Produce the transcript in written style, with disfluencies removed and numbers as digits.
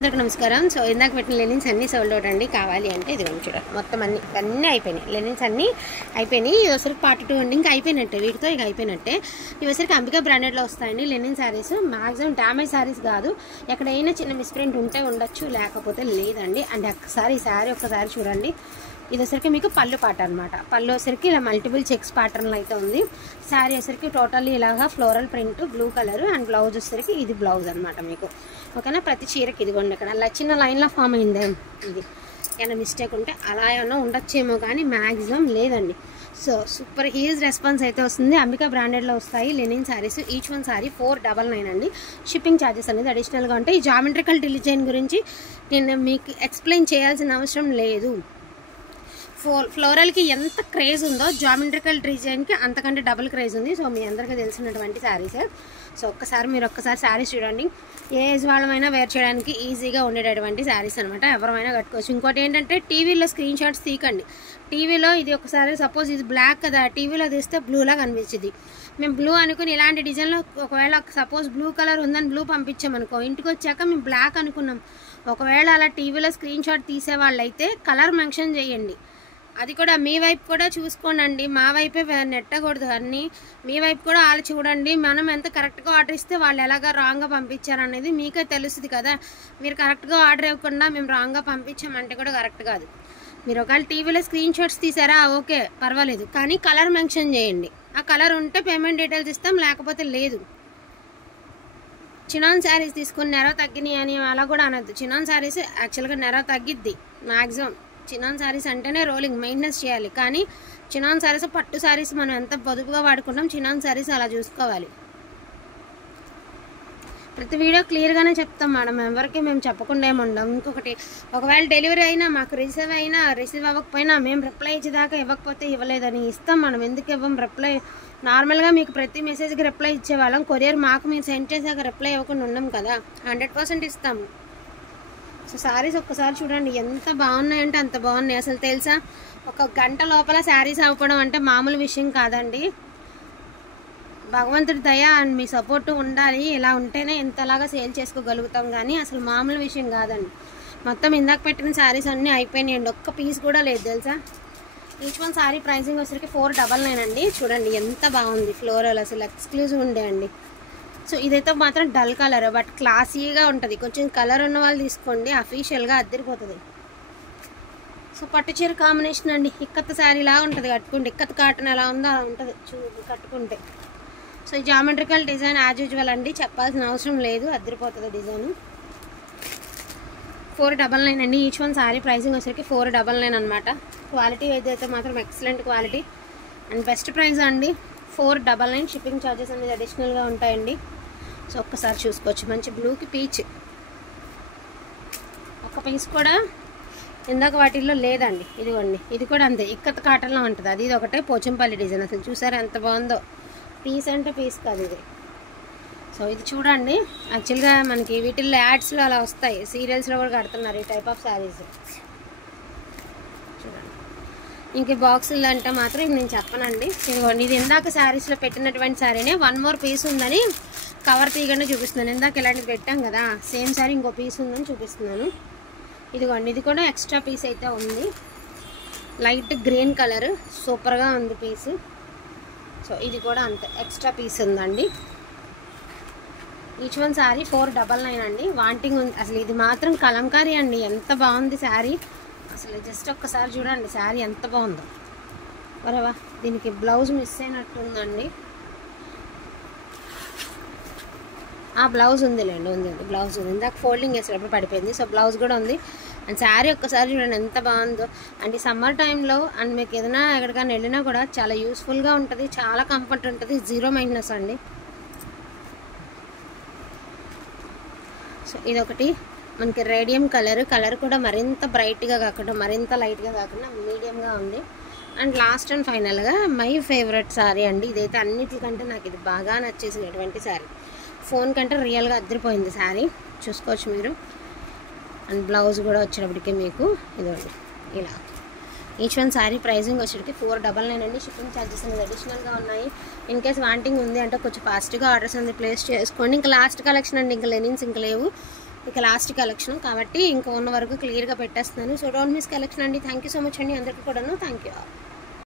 అందరికీ నమస్కారం. సో ఇందాక పెట్టిన లెనిన్స్ అన్నీ సోల్డ్ అవుట్ అండి. కావాలి అంటే ఇదిగోండి చూడండి, మొత్తం అన్నీ అయిపోయినాయి. లెనిన్స్ అన్నీ అయిపోయినాయి. ఇవసరికి పార్ట్ 2 అండి. ఇంకా అయిపోయినట్టే, వీటితో ఇక అయిపోయినట్టే. ఇవసరికి అంబికా బ్రాండెడ్లో వస్తాయండి linen saris. Maximum damage saris కాదు, ఎక్కడైనా చిన్న మిస్ప్రింట్ ఉంటే ఉండొచ్చు, లేకపోతే లేదండి. అండ్ ఒక్కసారి ఈ శారీ ఒక్కసారి చూడండి. ఇది వచ్చరికి మీకు పళ్ళు పాట అనమాట. పళ్ళు వచ్చరికి ఇలా మల్టిపుల్ చెక్స్ ప్యాటర్న్లో అయితే ఉంది. శారీ వచ్చరికి టోటల్లీ ఇలాగా floral print blue colour. And blouse వచ్చరికి ఇది బ్లౌజ్ అనమాట మీకు. ఓకేనా, ప్రతి చీరకి ఇదిగోండి ఇక్కడ చిన్న లైన్లో ఫామ్ అయిందే. ఇది ఏమైనా మిస్టేక్ ఉంటే అలా ఏమన్నా ఉండొచ్చేమో, కానీ మ్యాక్సిమం లేదండి. సో సూపర్ హ్యూజ్ రెస్పాన్స్ అయితే వస్తుంది. అంబికా బ్రాండెడ్లో వస్తాయి linen saris. Each one sari 499 అండి. షిప్పింగ్ ఛార్జెస్ అనేది అడిషనల్గా ఉంటాయి. ఈ జామెట్రికల్ డిజైన్ గురించి నేను మీకు ఎక్స్ప్లెయిన్ చేయాల్సిన అవసరం లేదు. ఫ్లోరల్కి ఎంత క్రేజ్ ఉందో జామెట్రికల్ డిజైన్కి అంతకంటే డబుల్ క్రేజ్ ఉంది. సో మీ అందరికీ తెలిసినటువంటి శారీసే. సో మీరు ఒక్కసారి శారీస్ చూడండి. ఏ ఏజ్ వాళ్ళమైనా వేర్ చేయడానికి ఈజీగా ఉండేటటువంటి శారీస్ అనమాట. ఎవరైనా కట్టుకోవచ్చు. ఇంకోటి ఏంటంటే టీవీలో స్క్రీన్ షాట్స్ తీయకండి. టీవీలో ఇది ఒకసారి సపోజ్ ఇది బ్లాక్ కదా, టీవీలో తీస్తే బ్లూలా కనిపించింది. మేము బ్లూ అనుకుని ఇలాంటి డిజైన్లో ఒకవేళ సపోజ్ బ్లూ కలర్ ఉందని బ్లూ పంపించామనుకో, ఇంటికి వచ్చాక మేము బ్లాక్ అనుకున్నాం. ఒకవేళ అలా టీవీలో స్క్రీన్ షాట్ తీసే వాళ్ళైతే కలర్ మెన్షన్ చేయండి. అది కూడా మీ వైపు కూడా చూసుకోండి. మా వైపే నెట్టకూడదు అన్నీ. మీ వైపు కూడా వాళ్ళు చూడండి. మనం ఎంత కరెక్ట్గా ఆర్డర్ ఇస్తే వాళ్ళు ఎలాగా రాంగ్గా పంపించారనేది మీకే తెలుస్తుంది కదా. మీరు కరెక్ట్గా ఆర్డర్ ఇవ్వకుండా మేము రాంగ్గా పంపించామంటే కూడా కరెక్ట్ కాదు. మీరు ఒకవేళ టీవీలో స్క్రీన్ షాట్స్ తీసారా, ఓకే పర్వాలేదు, కానీ కలర్ మెన్షన్ చేయండి. ఆ కలర్ ఉంటే పేమెంట్ డీటెయిల్స్ ఇస్తాం, లేకపోతే లేదు. చినాన్ శారీస్ తీసుకుని నెరవ తగ్గినాయి అని అలా కూడా అనద్దు. చినాన్ శారీస్ యాక్చువల్గా నెరవ తగ్గిద్ది మ్యాక్సిమం. చినాన్ శారీస్ అంటేనే రోలింగ్ మెయింటెనెన్స్ చేయాలి. కానీ చినాన్ శారీస్ పట్టు శారీస్ మనం ఎంత పొదుపుగా వాడుకుంటాం, చినాన్ శారీస్ అలా చూసుకోవాలి. ప్రతి వీడియో క్లియర్గానే చెప్తాం మేడం, ఎవరికి మేము చెప్పకుండా ఏముండం. ఇంకొకటి, ఒకవేళ డెలివరీ అయినా మాకు రిసీవ్ అవ్వకపోయినా మేము రిప్లై ఇచ్చేదాకా ఇవ్వకపోతే ఇవ్వలేదని ఇస్తాం. మనం ఎందుకు ఇవ్వం రిప్లై? నార్మల్గా మీకు ప్రతి మెసేజ్కి రిప్లై ఇచ్చేవాళ్ళం. కొరియర్ మాకు మీరు సెండ్ చేశాక రిప్లై ఇవ్వకుండా ఉన్నాం కదా, 100% ఇస్తాము. సో శారీస్ ఒక్కసారి చూడండి, ఎంత బాగున్నాయంటే అంత బాగున్నాయి. అసలు తెలుసా, ఒక గంట లోపల శారీస్ అవ్వడం అంటే మామూలు విషయం కాదండి. భగవంతుడి దయ అండ్ మీ సపోర్టు ఉండాలి. ఇలా ఉంటేనే ఎంతలాగా సేల్ చేసుకోగలుగుతాం, కానీ అసలు మామూలు విషయం కాదండి. మొత్తం ఇందాక పెట్టిన శారీస్ అన్నీ అయిపోయినాయండి, ఒక్క పీస్ కూడా లేదు తెలుసా. ఈచ్ వన్ శారీ ప్రైసింగ్ వచ్చరికి 499 అండి. చూడండి ఎంత బాగుంది ఫ్లోరల్, అసలు ఎక్స్క్లూజివ్ ఉండే అండి. సో ఇదైతే మాత్రం డల్ కలర్, బట్ క్లాసీగా ఉంటుంది. కొంచెం కలర్ ఉన్న వాళ్ళు తీసుకోండి, అఫీషియల్గా అద్దరిపోతుంది. సో పట్టు చీర కాంబినేషన్ అండి. ఇక్కత్ శారీ లాగా ఉంటుంది కట్టుకుంటే. ఇక్కత్ కాటన్ ఎలా ఉందో అలా ఉంటుంది కట్టుకుంటే. సో ఈ జామెట్రికల్ డిజైన్ యాజ్ యూజువల్ అండి, చెప్పాల్సిన అవసరం లేదు, అద్దరిపోతుంది డిజైన్. 499 అండి. ఈచ్ వన్ శారీ ప్రైసింగ్ వచ్చేసరికి 499 అనమాట. క్వాలిటీ అయితే మాత్రం excellent quality and best price అండి. 499. షిప్పింగ్ ఛార్జెస్ అనేది అడిషనల్గా ఉంటాయండి. సో ఒక్కసారి చూసుకోవచ్చు. మంచి బ్లూకి పీచ్, ఒక పీస్ కూడా ఇందాక వాటిల్లో లేదండి. ఇదిగోండి, ఇది కూడా అంతే ఇక్కత్ కాటన్లో ఉంటుంది. అది ఇది ఒకటే పోచంపల్లి డిజైన్. అసలు చూసారా ఎంత బాగుందో. పీస్ అంటే పీస్ కాదు ఇది. సో ఇది చూడండి, యాక్చువల్గా మనకి వీటిల్లో యాడ్స్లో అలా వస్తాయి, సీరియల్స్లో కూడా కడుతున్నారు ఈ టైప్ ఆఫ్ శారీస్. చూడండి, ఇంక బాక్సులు అంటే మాత్రం ఇంక నేను చెప్పనండి. ఇదిగోండి, ఇది ఇందాక శారీస్లో పెట్టినటువంటి శారీనే. 1 మోర్ పీస్ ఉందని కవర్ తీయగానే చూపిస్తున్నాను. ఇందాక ఇలాంటివి పెట్టాం కదా, సేమ్ శారీ ఇంకో పీస్ ఉందని చూపిస్తున్నాను. ఇదిగోండి, ఇది కూడా ఎక్స్ట్రా పీస్ అయితే ఉంది. లైట్ గ్రీన్ కలర్, సూపర్గా ఉంది పీస్. సో ఇది కూడా అంతే ఎక్స్ట్రా పీస్ ఉందండి. ఈచ్ వన్ శారీ 499 అండి. వాంటింగ్ ఉంది. అసలు ఇది మాత్రం కలంకారీ అండి, ఎంత బాగుంది శారీ. అసలు జస్ట్ ఒక్కసారి చూడండి శారీ ఎంత బాగుందో. వరవా, దీనికి బ్లౌజ్ మిస్ అయినట్టుందండి. ఆ బ్లౌజ్ ఉందిలేండి, ఉంది బ్లౌజ్ ఉంది. ఇందాక ఫోల్డింగ్ వేసేటప్పుడు పడిపోయింది. సో బ్లౌజ్ కూడా ఉంది. అండ్ శారీ ఒక్కసారి చూడండి ఎంత బాగుందో. అండ్ ఈ సమ్మర్ టైంలో అండ్ మీకు ఏదైనా ఎక్కడికైనా వెళ్ళినా కూడా చాలా యూస్ఫుల్గా ఉంటుంది, చాలా కంఫర్ట్ ఉంటుంది, జీరో మెయింటెనెన్స్ అండి. సో ఇదొకటి మనకి రేడియం కలర్ కూడా మరింత బ్రైట్గా కాకుండా మరింత లైట్గా కాకుండా మీడియంగా ఉంది. అండ్ లాస్ట్ అండ్ ఫైనల్గా మై ఫేవరెట్ శారీ అండి. ఇదైతే అన్నిటికంటే నాకు ఇది బాగా నచ్చేసినటువంటి శారీ. ఫోన్ కంటే రియల్గా అద్దరిపోయింది శారీ, చూసుకోవచ్చు మీరు. అండ్ బ్లౌజ్ కూడా వచ్చేటప్పటికి మీకు ఇదిగోండి ఇలా. ఈచ్ వన్ శారీ ప్రైజింగ్ వచ్చేటికి 499 అండి. షిప్పింగ్ ఛార్జెస్ అనేది అడిషనల్గా ఉన్నాయి. ఇన్ కేస్ వాంటింగ్ ఉంది అంటే కొంచెం ఫాస్ట్గా ఆర్డర్స్ అనేది ప్లేస్ చేసుకోండి. ఇంకా లాస్ట్ కలెక్షన్ అండి, ఇంకా లెనిన్స్ ఇంకా లేవు. ఇక లాస్ట్ కలెక్షన్ కాబట్టి ఇంకా ఉన్న వరకు క్లియర్గా పెట్టేస్తున్నాను. సో డోంట్ మిస్ కలెక్షన్ అండి. థ్యాంక్ యూ సో మచ్ అండి అందరికీ కూడాను. Thank you.